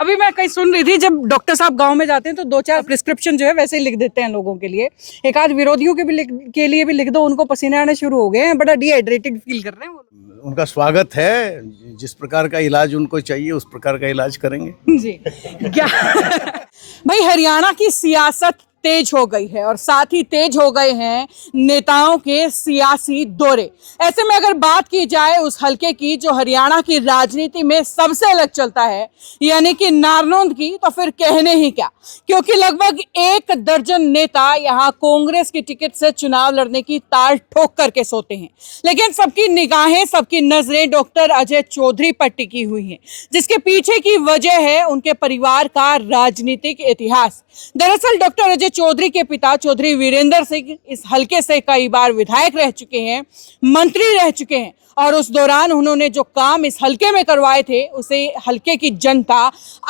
अभी मैं कहीं सुन रही थी, जब डॉक्टर साहब गांव में जाते हैं तो 2-4 प्रिस्क्रिप्शन जो है वैसे ही लिख देते हैं लोगों के लिए। एक आध विरोधियों के लिए भी लिख दो, उनको पसीने आने शुरू हो गए हैं, बड़ा डिहाइड्रेटेड फील कर रहे हैं वो लोग। उनका स्वागत है, जिस प्रकार का इलाज उनको चाहिए उस प्रकार का इलाज करेंगे। जी क्या भाई, हरियाणा की सियासत तेज हो गई है और साथ ही तेज हो गए हैं नेताओं के सियासी दौरे। ऐसे में अगर बात की जाए उस हलके की जो हरियाणा की राजनीति में सबसे अलग चलता है, यानी कि नारनौंद की, तो फिर कहने ही क्या, क्योंकि लगभग 1 दर्जन नेता यहां कांग्रेस की टिकट से चुनाव लड़ने की ताल ठोक करके सोते हैं। लेकिन सबकी निगाहें, सबकी नजरें डॉक्टर अजय चौधरी पर टिकी हुई हैं, जिसके पीछे की वजह है उनके परिवार का राजनीतिक इतिहास। दरअसल डॉक्टर अजय चौधरी के पिता चौधरी वीरेंद्र सिंह इस हलके से कई बार विधायक रह चुके हैं, मंत्री रह चुके हैं, और उस दौरान उन्होंने जो काम इस हलके में करवाए थे उसे हलके की जनता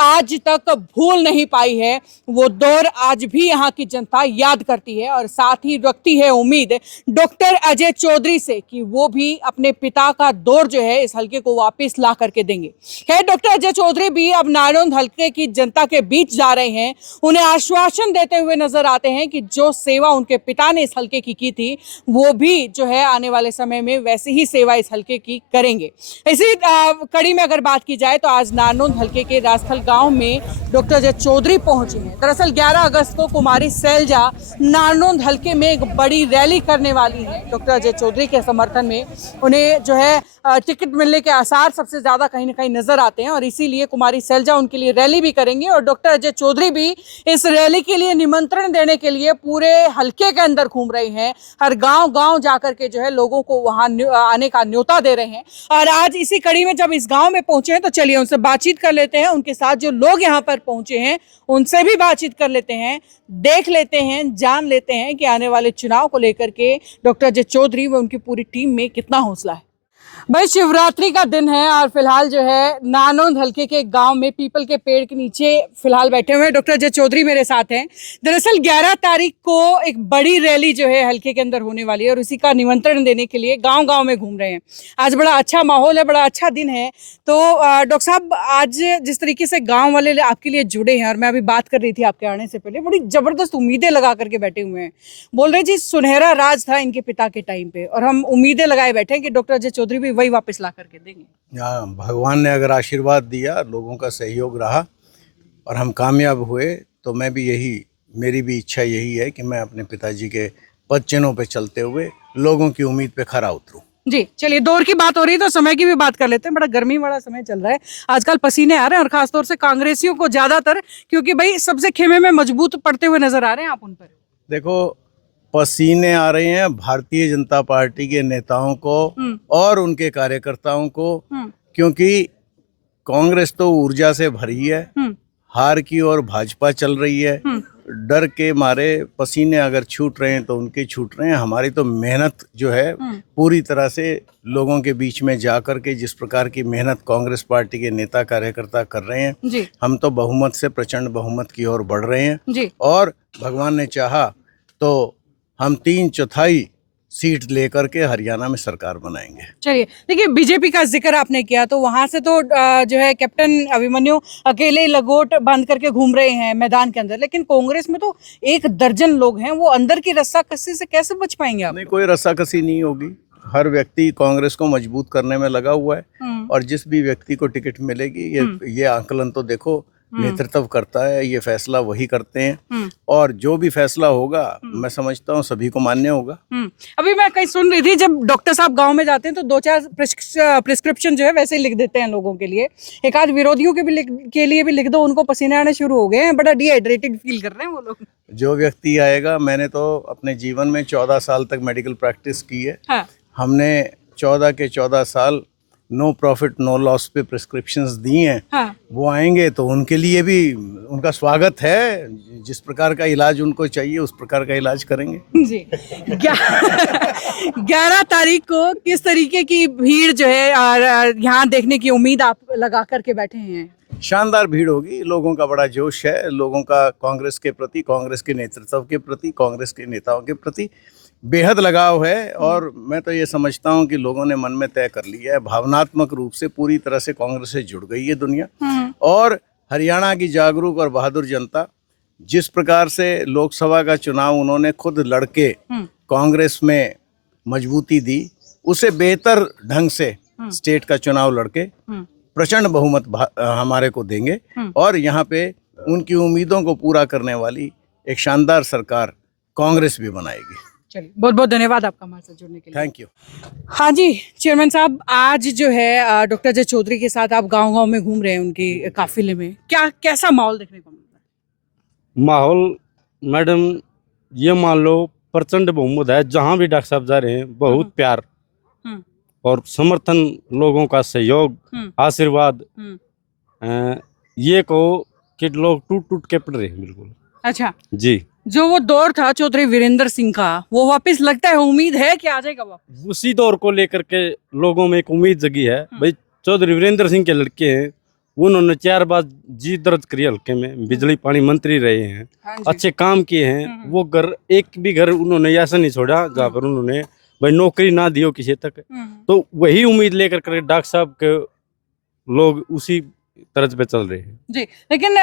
आज तक भूल नहीं पाई है। वो दौर आज भी यहाँ की जनता याद करती है और साथ ही रखती है उम्मीद डॉक्टर अजय चौधरी से कि वो भी अपने पिता का दौर जो है इस हलके को वापस ला करके देंगे। खैर, डॉक्टर अजय चौधरी भी अब नारनौंद हलके की जनता के बीच जा रहे हैं। उन्हें आश्वासन देते हुए नजर आते हैं कि जो सेवा उनके पिता ने इस हलके की थी वो भी जो है आने वाले समय में वैसी ही सेवा इस हलके की करेंगे। इसी कड़ी में अगर बात की जाए तो आज नारनौंद हलके के राजथल गांव में डॉक्टर अजय चौधरी पहुंचे हैं। दरअसल 11 अगस्त को कुमारी सैलजा नारनौंद हलके में एक बड़ी रैली करने वाली है। डॉक्टर अजय चौधरी के समर्थन में उन्हें जो है टिकट मिलने के आसार सबसे ज्यादा कहीं ना कहीं नजर आते हैं और इसीलिए कुमारी सैलजा उनके लिए रैली भी करेंगे और डॉक्टर अजय चौधरी भी इस रैली के लिए निमंत्रण देने के लिए पूरे हलके के अंदर घूम रहे हैं। हर गांव जाकर के जो है लोगों को वहां आने का न्योता दे रहे हैं। और आज इसी कड़ी में जब इस गांव में पहुंचे हैं तो चलिए उनसे बातचीत कर लेते हैं। उनके साथ जो लोग यहाँ पर पहुंचे हैं उनसे भी बातचीत कर लेते हैं, देख लेते हैं, जान लेते हैं कि आने वाले चुनाव को लेकर के डॉक्टर अजय चौधरी व उनकी पूरी टीम में कितना हौसला है। भाई, शिवरात्रि का दिन है और फिलहाल जो है नारनौंद हलके के गांव में पीपल के पेड़ के नीचे फिलहाल बैठे हुए हैं डॉक्टर अजय चौधरी मेरे साथ हैं। दरअसल 11 तारीख को एक बड़ी रैली जो है हलके के अंदर होने वाली है और उसी का निमंत्रण देने के लिए गांव में घूम रहे हैं। आज बड़ा अच्छा माहौल है, बड़ा अच्छा दिन है। तो डॉक्टर साहब, आज जिस तरीके से गाँव वाले आपके लिए जुड़े हैं और मैं अभी बात कर रही थी आपके आने से पहले, बड़ी जबरदस्त उम्मीदें लगा करके बैठे हुए हैं। बोल रहे जी सुनहरा राज था इनके पिता के टाइम पे और हम उम्मीदें लगाए बैठे हैं कि डॉक्टर अजय चौधरी भी वही वापस ला करके देंगे। भगवान ने अगर आशीर्वाद दिया, लोगों का सहयोग रहा और हम कामयाब हुए तो मेरी भी इच्छा यही है कि मैं अपने पिताजी के पद चिन्हों पे चलते हुए लोगों की उम्मीद पे खरा उतरूं। जी, चलिए, दौर की बात हो रही है तो समय की भी बात कर लेते हैं। बड़ा गर्मी वाला समय चल रहा है, आजकल पसीने आ रहे हैं और खासतौर से कांग्रेसियों को ज्यादातर, क्योंकि भाई सबसे खेमे में मजबूत पड़ते हुए नजर आ रहे हैं आप उन पर। देखो, पसीने आ रहे हैं भारतीय जनता पार्टी के नेताओं को और उनके कार्यकर्ताओं को, क्योंकि कांग्रेस तो ऊर्जा से भरी है, हार की ओर भाजपा चल रही है। डर के मारे पसीने अगर छूट रहे हैं तो उनके छूट रहे हैं। हमारी तो मेहनत जो है पूरी तरह से लोगों के बीच में जाकर के जिस प्रकार की मेहनत कांग्रेस पार्टी के नेता कार्यकर्ता कर रहे हैं, हम तो बहुमत से प्रचंड बहुमत की ओर बढ़ रहे हैं और भगवान ने चाहा तो हम 3/4 सीट लेकर के हरियाणा में सरकार बनाएंगे। चलिए, देखिए, बीजेपी का जिक्र आपने किया तो वहां से तो जो है कैप्टन अभिमन्यु अकेले लंगोट बांध करके घूम रहे हैं मैदान के अंदर, लेकिन कांग्रेस में तो 1 दर्जन लोग हैं। वो अंदर की रस्साकसी से कैसे बच पाएंगे आप? नहीं, कोई रस्साकसी नहीं होगी। हर व्यक्ति कांग्रेस को मजबूत करने में लगा हुआ है और जिस भी व्यक्ति को टिकट मिलेगी, ये आंकलन तो देखो नेतृत्व करता है, ये फैसला वही करते हैं और जो भी फैसला होगा मैं समझता हूँ सभी को मान्य होगा। अभी मैं कहीं सुन रही थी, जब डॉक्टर साहब गांव में जाते हैं तो 2-4 प्रिस्क्रिप्शन जो है वैसे ही लिख देते हैं लोगों के लिए। एक आध विरोधियों के लिए भी लिख दो, उनको पसीने आने शुरू हो गए हैं, बड़ा डिहाइड्रेटेड फील कर रहे हैं वो लोग। जो व्यक्ति आएगा, मैंने तो अपने जीवन में 14 साल तक मेडिकल प्रैक्टिस की है। हाँ। हमने 14 के 14 साल नो प्रॉफिट नो लॉस पे प्रिस्क्रिप्शंस दी हैं। हाँ। वो आएंगे तो उनके लिए भी उनका स्वागत है, जिस प्रकार का इलाज उनको चाहिए उस प्रकार का इलाज करेंगे। जी 11 तारीख को किस तरीके की भीड़ जो है यहाँ देखने की उम्मीद आप लगा करके बैठे हैं? शानदार भीड़ होगी, लोगों का बड़ा जोश है, लोगों का कांग्रेस के प्रति, कांग्रेस के नेतृत्व के प्रति, कांग्रेस के नेताओं के प्रति बेहद लगाव है और मैं तो ये समझता हूँ कि लोगों ने मन में तय कर लिया है, भावनात्मक रूप से पूरी तरह से कांग्रेस से जुड़ गई है दुनिया और हरियाणा की जागरूक और बहादुर जनता जिस प्रकार से लोकसभा का चुनाव उन्होंने खुद लड़के कांग्रेस में मजबूती दी, उसे बेहतर ढंग से स्टेट का चुनाव लड़के प्रचंड बहुमत हमारे को देंगे और यहाँ पे उनकी उम्मीदों को पूरा करने वाली एक शानदार सरकार कांग्रेस भी बनाएगी। चलिए, बहुत बहुत धन्यवाद आपका हमारे साथ जुड़ने के लिए। Thank you. हाँ जी चेयरमैन साहब, आज जो है डॉक्टर अजय चौधरी के साथ आप गांव-गांव में घूम रहे हैं उनके काफिले में, क्या कैसा माहौल देखने को मिल रहा है? माहौल मैडम ये मान लो प्रचंड बहुमत है, जहाँ भी डॉक्टर साहब जा रहे हैं बहुत प्यार और समर्थन, लोगों का सहयोग, आशीर्वाद। ये कहो कि लोग टूट टूट के पड़ रहे हैं बिल्कुल। अच्छा जी, जो वो दौर था चौधरी वीरेंद्र सिंह का, वो वापस लगता है, उम्मीद है कि आ जाएगा वापस? उसी दौर को लेकर के लोगों में एक उम्मीद जगी है। भाई चौधरी वीरेंद्र सिंह के लड़के हैं, उन्होंने 4 बार जीत दर्ज करी हल्के में, बिजली पानी मंत्री रहे हैं, अच्छे काम किए हैं। वो घर एक भी घर उन्होंने ऐसा नहीं छोड़ा जहाँ पर उन्होंने भाई नौकरी ना दी हो किसी तक। तो वही उम्मीद लेकर के डॉक्टर साहब के लोग उसी तर्ज पे चल रहे हैं। जी, लेकिन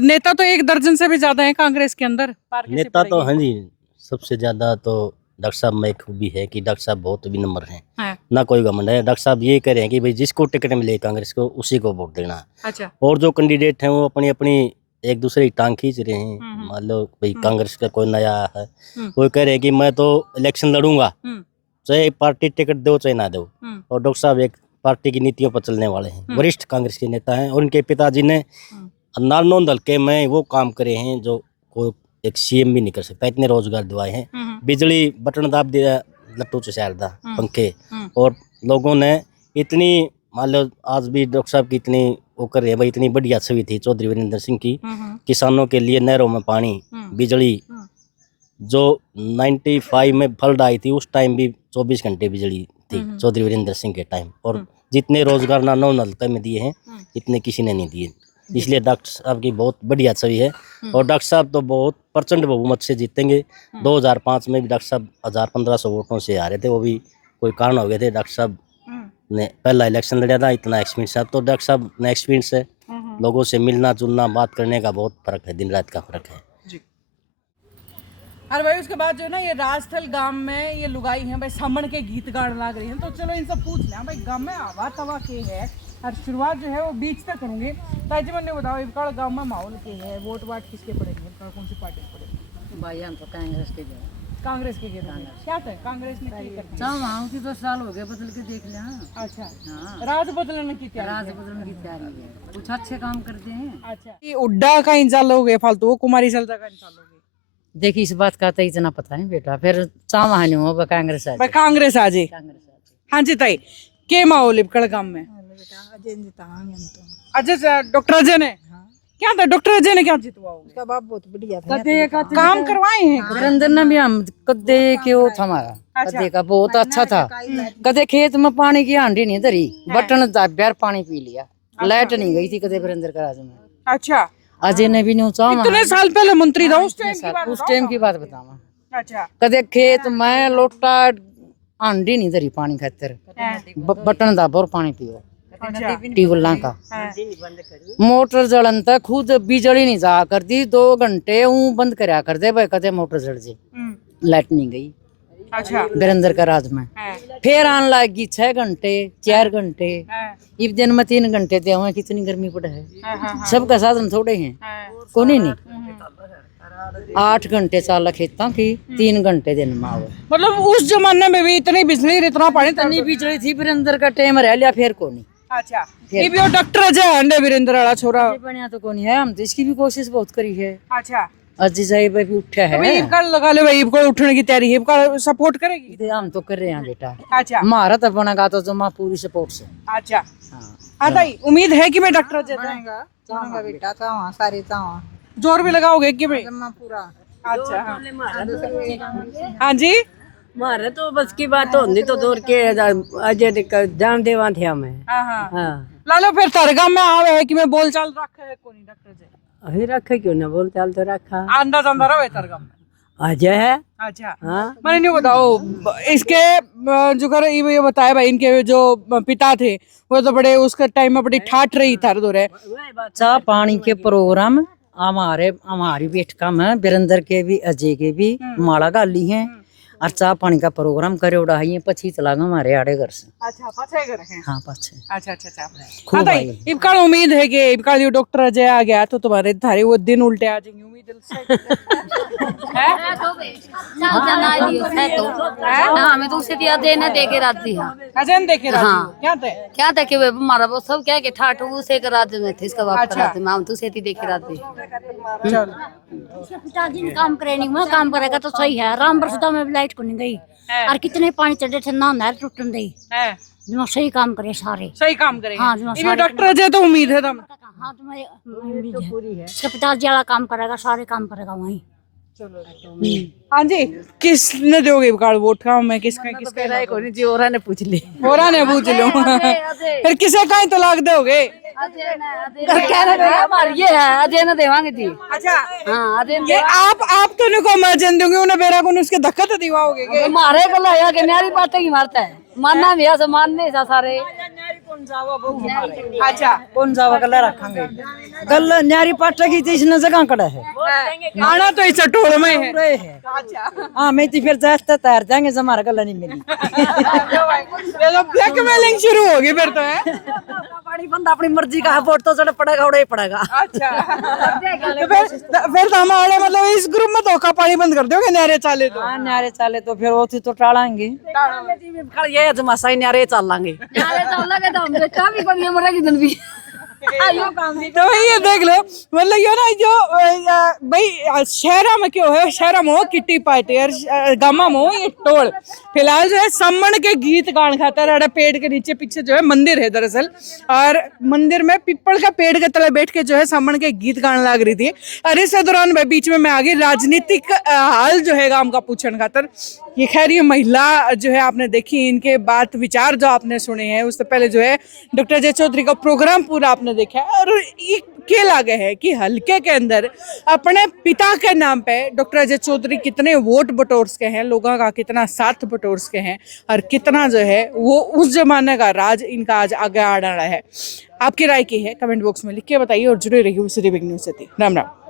नेता तो 1 दर्जन से भी ज्यादा है कांग्रेस के अंदर। पार कैसे नेता तो पड़ेगी? है जी, सबसे ज्यादा तो डॉक्टर साहब में खूबी है कि डॉक्टर साहब बहुत विनम्र हैं, हाँ। ना कोई घमंड है। डॉक्टर साहब ये कह रहे हैं कि भाई जिसको टिकट मिले कांग्रेस को उसी को वोट देना है। अच्छा। और जो कैंडिडेट हैं वो अपनी अपनी एक दूसरे की टांग खींच रहे हैं। मान लो भाई कांग्रेस का कोई नया है, वो कह रहे हैं कि मैं तो इलेक्शन लड़ूंगा, चाहे पार्टी टिकट दो चाहे ना दो। और डॉक्टर साहब एक पार्टी की नीतियों पर चलने वाले हैं, वरिष्ठ कांग्रेस के नेता हैं। और उनके पिताजी ने नारनौंद हल्के में वो काम करे हैं जो कोई एक सीएम भी नहीं कर सकता, इतने रोजगार दिवाए हैं। बिजली बटन दाब दिया, लट्टू चुसारदा पंखे। और लोगों ने इतनी, मान लो आज भी डॉक्टर साहब की इतनी वो कर रहे हैं भाई, इतनी बढ़िया छवि थी चौधरी वीरेंद्र सिंह की। किसानों के लिए नहरों में पानी, बिजली, जो 95 में फ्लड आई थी उस टाइम भी 24 घंटे बिजली थी चौधरी वीरेंद्र सिंह के टाइम। और जितने रोजगार नानौंद हल्के में दिए हैं इतने किसी ने नहीं दिए। इसलिए डॉक्टर साहब की बहुत बढ़िया छवि है। और डॉक्टर साहब तो बहुत प्रचंड बहुमत से जीतेंगे। 2005 में भी डॉक्टर साहब 1000-1500 वोटों से आ रहे थे, वो भी कोई कारण हो गए थे। डॉक्टर साहब ने पहला इलेक्शन लड़ा था, इतना एक्सपीरियंस है। तो डॉक्टर साहब ने एक्सपीरियंस है, लोगों से मिलना जुलना बात करने का बहुत फर्क है, दिन रात का फर्क है। अरे भाई उसके बाद जो है ना ये राजस्थल गांव में ये लुगाई हैं भाई, समण के गीत गान लग रही हैं। तो चलो इनसे पूछ लें भाई गांव में आवा तवा के है। और शुरुआत जो है वो बीच तक करूँगी। ताजी जी मैंने बताओ इबकाड़ गांव में माहौल के है, वोट वाट किसके पड़ेंगे, कौन सी पार्टी पड़ेगी? भाई हम तो कांग्रेस के गए। कांग्रेस के क्या था कांग्रेस ने वहाँ की 2 साल हो गए, बदल के देख लिया। अच्छा हाँ, राज बदलने की तैयारी राज बदलने की तैयारी है, कुछ अच्छे काम करते हैं। अच्छा, ये उड्डा का इंसान लोगे फालतू, वो कुमारी सलदा का इंसान लोगे? देखिए इस बात का तो इतना पता है बेटा, फिर चावहानी हो कांग्रेस आ भाई कांग्रेस आ जाए। हाँ जी ताई, के माहौल इबकड़ गांव में? अच्छा डॉक्टर अजय ने क्या था, डॉक्टर अजय ने क्या जितवा होगा? बाप बहुत बढ़िया था, काम करवाए हैं। वीरेंद्र ने भी हम कदे के वो था हमारा, कदे का बहुत अच्छा था। कदे खेत में पानी की हांडी नहीं धरी, बटन दाब्यार पानी पी लिया, लाइट नहीं गई थी कदे वीरेंद्र का राज में। अच्छा, अजय ने भी नहीं चाहा, इतने साल पहले मंत्री था उस टाइम की बात बतावा। अच्छा, कदे खेत में लोटा हांडी नहीं धरी पानी खातर, बटन दाबो और पानी पियो। ट्यूबवेल का मोटर जलन तक खुद बिजली नहीं जा कर दी, 2 घंटे बंद करया कर दे भाई, कदे मोटर जल जी, लाइट नहीं गई। अच्छा, वीरेंद्र का राज में फिर आने लगी 6 घंटे 4 घंटे, इस दिन में 3 घंटे थे। वहाँ कितनी गर्मी पड़ा है, सबका साधन थोड़े हैं, कोनी नहीं 8 घंटे चाल खेतों की, 3 घंटे दिन में आवे। मतलब उस जमाने में भी इतनी बिजली इतना पानी इतनी बिजली थी, वीरेंद्र का टाइम रह लिया फिर कोनी। अच्छा, ये भी डॉक्टर अजय अंडे वीरेंद्र वाला छोरा बढ़िया तो कोनी है, हम तो इसकी भी कोशिश बहुत करी है। अच्छा, अजी साहिब भी उठा है, अभी इबका लगा ले भाई, इबका उठने की तैयारी है, इबका सपोर्ट करेगी? हम तो कर रहे हैं बेटा। अच्छा, हमारा तो बनेगा तो जमा पूरी सपोर्ट से। अच्छा हाँ ताई, उम्मीद है कि मैं डॉक्टर अजय बनेगा बेटा, चावा सारे चावा जोर भी लगाओगे कि भाई पूरा? अच्छा हाँ जी, मारे तो बस की बात होती तो दूर के अजय जान देवा थे हमें। हाँ लालो फिर तरगा में आवे है कि मैं बोलचाल रखा है कोनी डॉक्टर अजय अभी रखे क्यों ना बोल चाल तो रखा अंदाज अंदर रहे तरगा में। अजय है। अच्छा, हाँ मैंने नहीं बताओ इसके जो कर ये बताया भाई, इनके जो पिता थे वो तो बड़े उसके टाइम में बड़ी ठाठ रही था दो रे। चाह पानी के प्रोग्राम हमारी बैठका में वीरेंद्र के भी अजय के भी माला गाली हैं और चाह पानी का प्रोग्राम करे उड़ाइए पछी चला गए हमारे आड़े घर से। अच्छा, पछे कर हैं। हाँ पछे अच्छा अच्छा अच्छा। खूब हाँ, तो आई। इबका उम्मीद है कि इबका जो डॉक्टर अजय आ गया तो तुम्हारे थारे वो दिन उल्टे आ जाएंगे, उम्मीद हमें तो उसे दिया देने दे के राती हाँ अजय देखे हाँ। क्या थे? क्या था कि हमारा वो सब क्या कि ठाठ उसे के रात में थे इसका बाप अच्छा। कराते में हम तो सेती देखे राती चलो पिताजी ने काम करे नहीं मैं काम करेगा तो सही है। राम बरसदा में भी लाइट को नहीं गई और कितने पानी चढ़े थे ना नहर टूटन दी है, जो सही काम करे सारे। सही काम करेंगे। हाँ, जो इनके डॉक्टर अजय तो उम्मीद है तुम। हाँ तुम्हारे इसका पिताजी वाला काम करेगा सारे काम करेगा वहीं। हाँ जी, किसने दोगे इबका वोट का? मैं किसका राय को नहीं जी और ने पूछ ली। होरा ने पूछ लो फिर किसे का तलाक दोगे? हमारी ये है अजय ने देवांगे थी। अच्छा, हाँ अजय ये आप तो उनको मर्जन दोगे उन्हें बेरा को उसके धक्का तो दिवाओगे के? मारे को लाया कि न्यारी बातें की मारता है मानना भी ऐसा मानने सा सारे। अच्छा, कौन जावा गला रखेंगे गल न्यारी पाटा की तो इसने जगह कड़ा है आना तो इस टोल में है। रहे है। हाँ मैं तो फिर जाते तैयार जाएंगे हमारा गला नहीं मिली। ये तो ब्लैकमेलिंग शुरू होगी फिर तो है। पानी बंद अपनी मर्जी का है, वोट तो चढ़ पड़ेगा उड़े ही पड़ेगा। अच्छा, तो फिर तो हमारे मतलब इस ग्रुप में धोखा पानी बंद कर दोगे न्यारे चाले तो? हाँ न्यारे चाले तो फिर वो थी तो टाड़ाएंगे ये जमासा ही न्यारे चाल लांगे। तो ये देख लो मतलब ये ना जो भाई शहरा में क्यों है, शहरा में हो किट्टी पार्टी और गामा में हो ये टोल। फिलहाल जो है सम्मन के गीत गान खाता है पेड़ के नीचे, पीछे जो है मंदिर है दरअसल, और मंदिर में पीपल का पेड़ के तले बैठ के जो है सम्मन के गीत गान लग रही थी। और इस दौरान मैं बीच में मैं आगे राजनीतिक हाल जो है गांव का पूछन खातर। ये खैर ये महिला जो है आपने देखी, इनके बात विचार जो आपने सुने हैं, उससे पहले जो है डॉक्टर अजय चौधरी का प्रोग्राम पूरा आपने देखा है। और ये क्या लगे है कि हल्के के अंदर अपने पिता के नाम पे डॉक्टर अजय चौधरी कितने वोट बटोर्स के हैं, लोगों का कितना साथ बटोर्स के हैं, और कितना जो है वो उस जमाने का राज इनका आज आगे आ रहा है। आपकी राय की है कमेंट बॉक्स में लिख के बताइए और जुड़े रहिए सिटी बिग न्यूज़ से। राम राम।